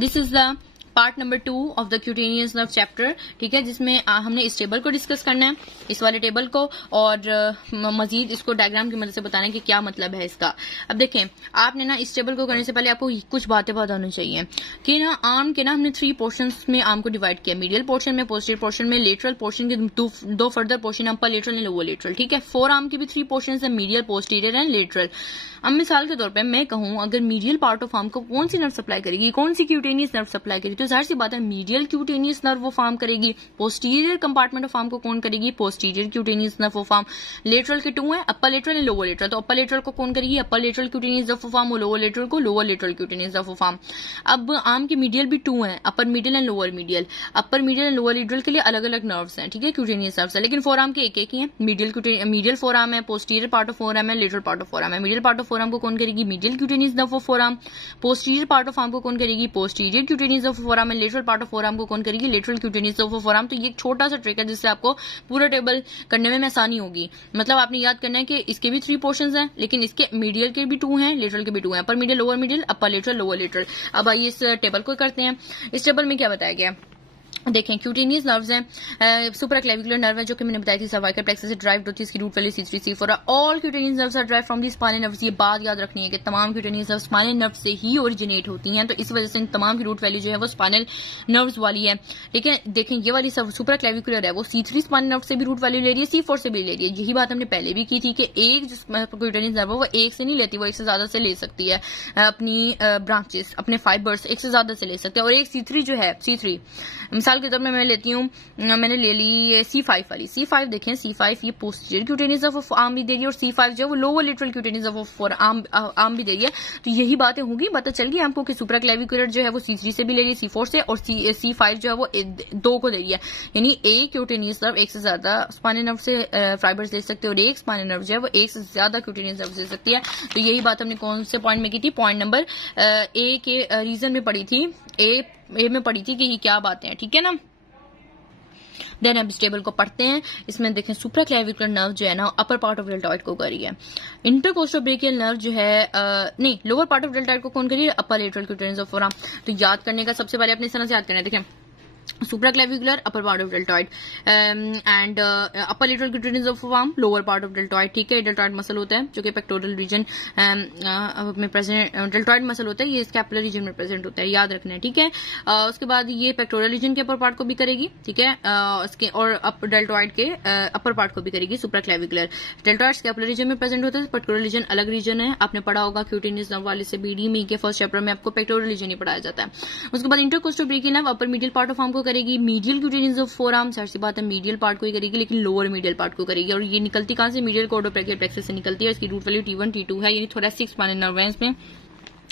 This is the part number 2 of the cutaneous nerve chapter, ठीक है, जिसमें हमने इस टेबल को डिस्कस करना है, इस वाले टेबल को, और मजीद इसको डायग्राम की मदद से बताना है कि क्या मतलब है इसका। अब देखें, आपने ना इस टेबल को करने से पहले आपको कुछ बातें पता होनी चाहिए कि ना आर्म के ना हमने 3 पोर्शंस में आर्म को डिवाइड किया, मीडियल पोर्शन में, पोस्टीरियर पोर्शन में, लेटरल पोर्शन के दो further portion, upper lateral and lower lateral, ठीक है। 4 आर्म के भी 3 पोर्शन है, मीडियल, पोस्टीरियर एंड लेटरल। अब मिसाल के तौर पे मैं कहूं अगर मीडियल पार्ट ऑफ आर्म को कौन सी नर्व सप्लाई करेगी, कौन सी क्यूटेनियस नर्व सप्लाई करेगी, तो जाहिर सी बात है मीडियल क्यूटेनियस नर्व वो फॉर्म करेगी। पोस्टीरियर कंपार्टमेंट ऑफ आर्म को कौन करेगी, पोस्टीरियर क्यूटेनियस नर्व वो फॉर्म। लेटरल के 2 है, upper lateral and lower lateral, तो अपर लेटरल को कौन करेगी, अपर लेटरल क्यूटेनियस नर्व वो फॉर्म, और लोअर लेटरल को लोअर लेटरल क्यूटेनियस नर्व वो फॉर्म। अब आर्म के मीडियल भी 2 है, upper medial and lower medial. Upper medial and lower लीडरल के लिए अलग अलग नर्व्स हैं, ठीक है, क्यूटेनियस नर्व्स है, लेकिन 4 आर्म के एक ही है। मीडियल 4 आर्म है, पोस्टीरियर पार्ट ऑफ 4 आर्म है, लेटरल पार्ट ऑफ 4 आर्म है। मीडियल पार्ट ऑफ 4 आर्म को कौन करेगी, medial cutaneous nerve of 4 arm. Posterior part of arm को कौन करेगी, posterior cutaneous nerve of 4 arm. Lateral part of 4 arm को कौन करेगी, lateral cutaneous nerve of 4 arm. तो ये एक छोटा सा ट्रिक है जिससे आपको पूरा टेबल करने में आसानी होगी। मतलब आपने याद करना है कि इसके भी 3 पोर्शंस हैं, लेकिन इसके मीडियल के भी 2 हैं, लेटरल के भी 2 हैं, अपर मीडियल, लोअर मीडियल, अपर लेटरल, लोअर लेटरल। अब आइए इस टेबल को करते हैं। इस टेबल में क्या बताया गया, देखें, क्यूटेनियस नर्व्स हैं, सुपराक्लेविकुलर नर्व है जो कि मैंने बताया थी सर्वाइकल प्लेक्सस से ड्राइव होती है, इसकी रूट वैल्यू C3 C4 है। All cutaneous nerves are drive from the spinal nerves. ये बात याद रखनी है कि तमाम क्यूटेनियस नर्व्स स्पाइनल नर्व से ही ओरिजिनेट होती हैं, तो इस वजह से इन तमाम की रूट वैल्यू जो है वो स्पाइनल नर्व्स वाली है, ठीक है। देखें, ये वाली सुपराक्लेविकुलर है वो C3 स्पाइनल नर्व से भी रूट वैल्यू ले रही है, C4 से भी ले रही है। यही बात हमने पहले भी की थी कि एक क्यूटेनियस नर्व वो एक से नहीं लेती, वो एक से ज्यादा से ले सकती है अपनी ब्रांचेस, अपने फाइबर्स एक से ज्यादा से ले सकते हैं। और एक C3 जो है, C3 मिसाल के तौर में मैं लेती हूँ, मैंने ले ली C5 वाली। C5 देखें, C5 ये पोस्टीरियर क्यूटेनियस ऑफ आर्म भी दे रही है, और C5 जो है वो lower lateral cutaneous of arm भी दे रही है। तो यही बातें होंगी, पता चल गई आपको कि सुपराक्लेविकुलर जो है वो C3 से भी ले रही है, C4 से, और C5 जो है वो 2 को दे रही है। यानी एक क्यूटेनियस नर्व एक से ज्यादा स्पाइनल नर्व से फाइबर्स ले सकते हैं, और एक स्पाइनल नर्व जो है वो एक से ज्यादा क्यूटेनियस नर्व ले सकती है। तो यही बात हमने कौन से पॉइंट में की थी, पॉइंट नंबर ए के रीजन में पढ़ी थी, ए में पढ़ी थी कि ये क्या बातें हैं, ठीक है ना। देन अब इस टेबल को पढ़ते हैं। इसमें देखें, सुपराक्लेविकुलर नर्व जो है ना अपर पार्ट ऑफ डेल्टॉइड को करी है। इंटरकोस्टल ब्रेकियल नर्व जो है नहीं, लोअर पार्ट ऑफ डेल्टॉइड को कौन करी है, upper lateral cutaneous of 4 arm. तो याद करने का सबसे पहले अपने इस तरह से याद करना है। देखें, supraclavicular upper part of deltoid and upper lateral cutaneous of arm lower part of deltoid, ठीक है। डेल्टॉइड मसल होता है जो कि पेक्टोरल रीजन में प्रेजेंट, डेल्टॉइड मसल होता है, ये स्कैपुलर रीजन में प्रेजेंट होता है, याद रखना है, ठीक है। उसके बाद ये पेक्टोरल रीजन के अपर पार्ट को भी करेगी, ठीक है, इसके और डेल्टॉइड के अपर पार्ट को भी करेगी सुपराक्लेविकुलर। डेल्टॉइड स्कैपुलर रीजन में प्रेजेंट होता है, पेक्टोरल रीजन अलग रीजन है। आपने पढ़ा होगा क्यूटेनियस नर्व वाले से बीडी में के फर्स्ट चैप्टर में आपको पेक्टोरल रीजन ही पढ़ाया जाता है। उसके बाद intercostal brachial nerve upper middle part of arm को करेगी। मीडियल क्यूटेनियस ऑफ 4 आर्म, सारी सी बात है, मीडियल पार्ट को ही करेगी, लेकिन लोअर मीडियल पार्ट को करेगी। और ये निकलती कहां से, मीडियल कॉर्डोब्रेकियल प्लेक्सस से निकलती है। इसकी रूट वैल्यू T1 T2 है, यानी थोरेसिक स्पाइनल नर्व है इसमें।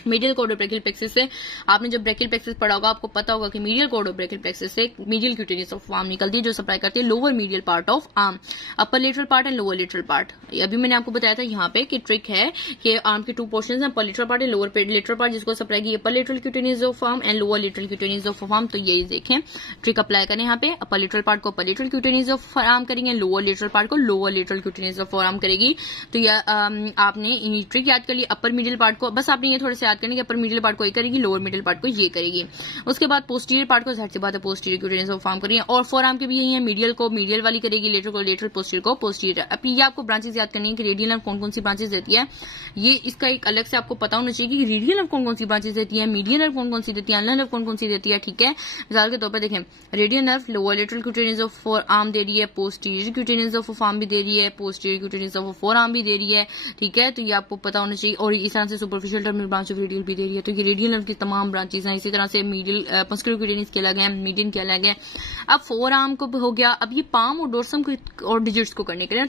मीडियल कॉर्डोब्रेकियल प्लेक्सस से आपने जब ब्रेकियल प्लेक्सस पढ़ा होगा आपको पता होगा कि मीडियल कॉर्डोब्रेकियल प्लेक्सस से मीडियल क्यूटेनियस ऑफ आर्म निकलती है जो सप्लाई करती है lower medial part of arm, upper lateral part and lower lateral part. अभी मैंने आपको बताया था यहाँ पे कि ट्रिक है कि आर्म के 2 पोर्शंस हैं, upper lateral part and lower lateral part, जिसको सप्लाई की upper lateral cutaneous of arm and lower lateral cutaneous of arm. तो ये देखें, ट्रिक अप्लाई करें यहाँ पे, अपर लेटरल पार्ट को upper lateral cutaneous of arm करेंगे, लोअर लेटरल पार्ट को lower lateral cutaneous of arm करेगी। तो आपने ट्रिक याद कर ली, अपर मिडिल पार्ट को बस आपने ये थोड़ा सा याद करना कि अपर मिडिल पार्ट को ये करेगी, लोअर मिडिल पार्ट को ये करेगी। उसके बाद पोस्टीरियर पार्ट को जाहिर सी बात है पोस्टीरियर क्यूटेनियस ऑफ आर्म करेगी, और 4 आर्म के भी यही है, मीडियल को मीडियल वाली करेगी, लेटरल को लेटरल, पोस्टीरियर को पोस्टीरियर। अब ये आपको ब्रांचेस याद करनी है कि रेडियल नर्व कौन कौन सी ब्रांचेस देती है, ये इसका एक अलग से आपको पता होना चाहिए कि रेडियल नर्व कौन कौन सी ब्रांचेस देती है, मीडियल नर्व कौन कौन सी देती है, अल्नर नर्व कौन कौन सी देती है, ठीक है। मिसाल के तौर पर देखें, radial nerve lower lateral cutaneous of 4 arm दे रही है, पोस्टीरियर क्यूटेनियस ऑफ आर्म भी दे रही है, पोस्टीरियर क्यूटेनियस ऑफ 4 आर्म भी दे रही है, ठीक है। तो ये आपको पता होना चाहिए। और इस तरह से superficial terminal branch of radial भी दे रही है, तो ये रेडियल नर्व की तमाम ब्रांचेस हैं। इसी तरह से मीडियल पोस्टीरियर क्यूटेनियस के अलग है, मीडियन के अलग है। अब 4 आर्म को हो गया। अब ये पाम और डोर्सम और डिजिट्स को करने के लिए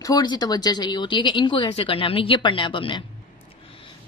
थोड़ी सी तवज्जो चाहिए होती है कि इनको कैसे करना है, हमने ये पढ़ना है। अब हमने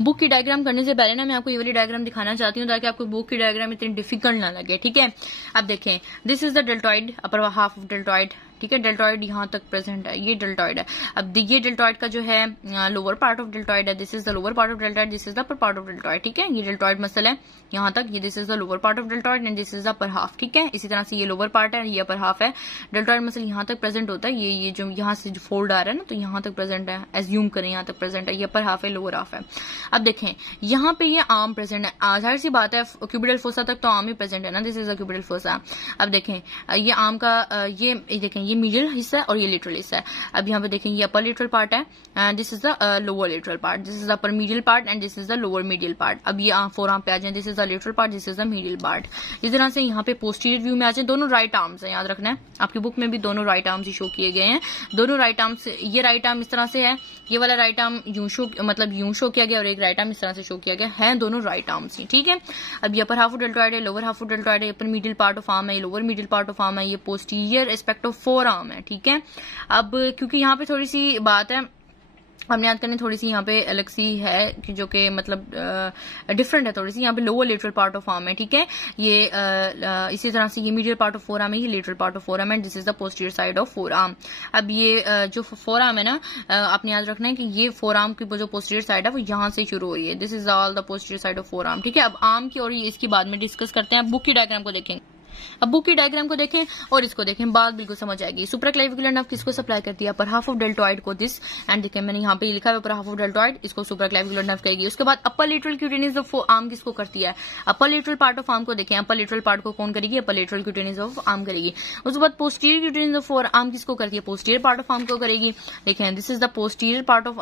बुक की डायग्राम करने से पहले ना मैं आपको ये वाली डायग्राम दिखाना चाहती हूँ ताकि आपको बुक की डायग्राम इतनी डिफिकल्ट ना लगे, ठीक है। अब देखें, this is the deltoid, upper half of deltoid, ठीक है, डेल्टॉइड यहाँ तक प्रेजेंट है, ये डेल्टॉइड है। अब ये डेल्टॉइड का जो है लोअर पार्ट ऑफ डेल्टॉइड है, this is the lower part of deltoid, this is the upper part of deltoid, ठीक है, ये डेल्टॉइड मसल है यहाँ तक, ये this is the lower part of deltoid and this is the upper half, ठीक है। इसी तरह से ये लोअर पार्ट है, ये अपर हाफ है, डेल्टॉइड मसल यहाँ तक प्रेजेंट होता है, ये जो यहाँ से जो फोल्ड आ रहा है ना, तो यहाँ तक प्रेजेंट है, एज्यूम करें यहाँ तक प्रेजेंट है, ये अपर हाफ है, लोअर हाफ है। अब देखें यहाँ पे ये आर्म प्रेजेंट है, जाहिर सी बात है क्यूबिटल फोसा तक तो आर्म ही प्रेजेंट है ना, this is the cubital fossa. अब देखें ये आर्म का ये देखें ये मीडियल हिस्सा है और ये लेटरल हिस्सा है। अब यहाँ पे देखें ये अपर लेटरल पार्ट है and this is the lower lateral part, this is the upper medial part and this is the lower medial part. अब ये फोर आर्म पे आ जाए, this is the lateral part, this is the medial part. इस तरह से यहाँ पे posterior view में आ जाए, दोनों राइट आर्म्स है, याद रखना है आपकी बुक में भी दोनों राइट आर्म्स ही शो किए गए हैं, दोनों राइट आर्म्स। ये राइट आर्म इस तरह से है, ये वाला राइट आर्म यूं शो मतलब यूं शो किया गया और एक राइट आर्म इस तरह से शो किया गया है, दोनों राइट आर्म्स ही, ठीक है। अब ये अपर हाफ ऑफ डेल्टॉइड है, लोअर हाफ ऑफ डेल्टॉइड है, upper middle part of arm है, lower middle part of arm है, ये posterior aspect of forearm है, ठीक है। अब क्योंकि यहाँ पे थोड़ी सी बात है हमने याद करनी, थोड़ी सी यहाँ पे अलग सी है कि जो कि मतलब डिफरेंट है थोड़ी सी, यहाँ पे lower lateral part of arm है, ठीक है। ये इसी तरह से ये medial part of forearm है, ये lateral part of forearm है, this is the posterior side of forearm. अब ये जो फोर आर्म है ना, आपने याद रखना है कि ये फोर आर्म की जो पोस्टीरियर साइड है वो यहाँ से शुरू हो रही है, this is all the posterior side of four arm, ठीक है। अब आर्म की और इसकी बाद में डिस्कस करते हैं, बुक की डायग्राम को देखेंगे। अब बुक की डायग्राम को देखें और इसको देखें, बात बिल्कुल समझ आएगी। सुप्राक्लेविकुलर नर्व किसको सप्लाई करती है? अपर हाफ ऑफ डेल्टॉइड को, दिस एंड देखें मैंने यहाँ पे लिखा है अपर हाफ ऑफ डेल्टॉइड, इसको सुप्राक्लेविकुलर नर्व कहेगी। उसके बाद अपर लेटरल क्यूटेनिस ऑफ आर्म किसको करती है? Upper lateral part of arm को देखें, अपर लेटरल पार्ट को कौन करेगी? Upper lateral cutaneous of arm करेगी। उसके बाद पोस्टीरियर क्यूटेनिस ऑफ आर्म किसको करती है? पोस्टीरियर पार्ट ऑफ आर्म को करेगी। देखें this is the posterior part of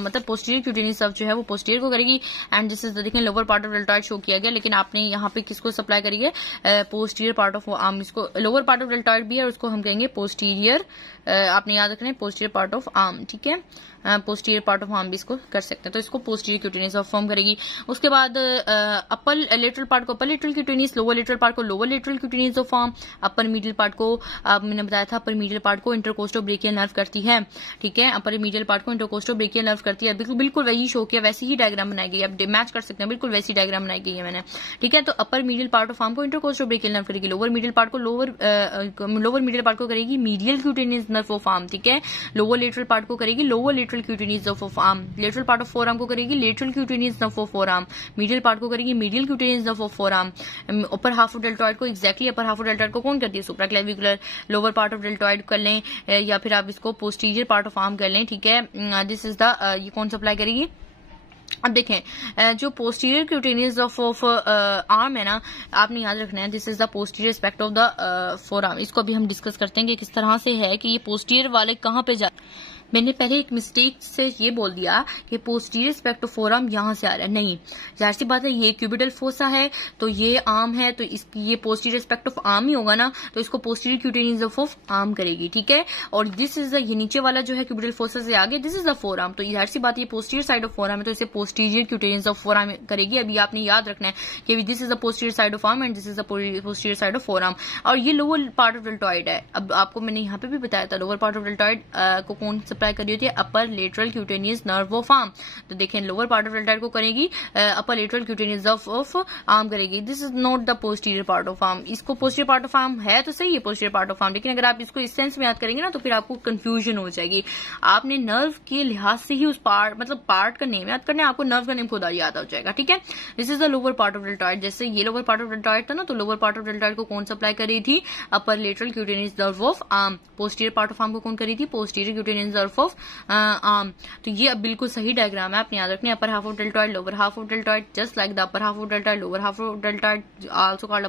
मतलब पोस्टीरियर क्यूटेनिस ऑफ जो है वो पोस्टीरियर को करेगी एंड दिस इज द देखें lower part of deltoid show किया गया, लेकिन आपने यहाँ पे किसको सप्लाई करेगी? पोस्टीरियर पार्ट ऑफ आर्म, इसको लोअर पार्ट ऑफ डेल्टॉइड भी है और उसको हम कहेंगे पोस्टीरियर, आपने याद रखना है पोस्टीरियर पार्ट ऑफ आर्म, ठीक है। पोस्टीरियर पार्ट ऑफ आर्म भी इसको कर सकते हैं, तो इसको पोस्टीरियर क्यूटेनिस ऑफ फॉर्म करेगी। उसके बाद अपर लेटरल पार्ट को upper lateral cutaneous, lower lateral part को lower lateral cutaneous of arm, upper middle part को मैंने बताया था अपर मिडिल पार्ट को इंटरकोस्टोब्रेकियल नर्व करती है, ठीक है। अपर मिडिल पार्ट को इंटरकोस्टोब्रेकियल नर्व करती है, बिल्कुल वही शो किया, वैसी ही डायग्राम बनाई गई, आप मैच कर सकते हैं, बिल्कुल वैसी डायग्राम बनाई गई है मैंने, ठीक है। तो upper middle part of arm को इंटरकोस्टोब्रेकियल नर्व करेगी, लोअर मिडिल पार्ट को लोअर मिडिल पार्ट को करेगी medial cutaneous nerve of arm, ठीक है। लोअर लेटरल पार्ट को करेगी lower lateral cutaneous of arm, lateral part of forearm को करेगी lateral cutaneous nerve of forearm, medial part को करेगी medial cutaneous nerve of forearm. Upper half of deltoid को exactly upper half of deltoid को कौन करती है? Supraclavicular. Lower part of deltoid कर लें या फिर आप इसको पोस्टीरियर पार्ट ऑफ आर्म कर लें, ठीक है। दिस इज द ये कौन सप्लाई करेगी? अब देखें जो पोस्टीरियर क्यूटेनिस ऑफ आर्म है ना, आपने याद रखना है this is the posterior aspect of the four arm. इसको अभी हम डिस्कस करते हैं कि किस तरह से है कि ये पोस्टीरियर वाले कहाँ पे जा, मैंने पहले एक मिस्टेक से ये बोल दिया कि posterior aspect of four arm यहां से आ रहा है, नहीं, जाहिर सी बात है ये क्यूबिटल फोसा है तो ये आर्म है तो इसकी ये पोस्टीरियर एस्पेक्ट ऑफ आर्म ही होगा ना, तो इसको पोस्टीरियर क्यूटेनिस ऑफ आर्म करेगी, ठीक है। और दिस इज द ये नीचे वाला जो है क्यूबिटल फोसा से आगे this is the four arm, तो जाहिर सी बात ये posterior side of forearm है तो इसे पोस्टीरियर क्यूटेनिस ऑफ फोर आर्म करेगी। अभी आपने याद रखना है कि this is the posterior side of arm and this is the posterior side of four arm, और ये लोअर पार्ट ऑफ डेल्टॉइड है। अब आपको मैंने यहाँ पे भी बताया था लोअर पार्ट ऑफ डेल्टॉइड को कौन सप्लाई कर रही होती है? Upper lateral cutaneous nerve of arm, तो देखें लोअर पार्ट ऑफ डेल्टॉइड को करेगी upper lateral cutaneous of arm करेगी, this is not the posterior part of arm. इसको पोस्टीरियर पार्ट ऑफ आर्म है तो सही है पोस्टीरियर पार्ट ऑफ आर्म, लेकिन अगर आप इसको इस सेंस में याद करेंगे ना तो फिर आपको कंफ्यूजन हो जाएगी। आपने नर्व के लिहाज से ही उस पार्ट मतलब पार्ट का नेम याद करना है, आपको नर्व का नेम खुद याद हो जाएगा, ठीक है। This is the lower part of deltoid, जैसे ये लोअर पार्ट ऑफ डेल्टॉइड था ना, तो लोअर पार्ट ऑफ डेल्टॉइड को कौन सप्लाई कर रही थी? Upper lateral cutaneous nerve of arm. Posterior part of arm को कौन कर रही थी? Posterior cutaneous nerve of arm. तो ये अब बिल्कुल सही डायग्राम है, आपने याद रखना है अपर half of deltoid lower half of deltoid, just like the upper half of deltoid lower half of deltoid also called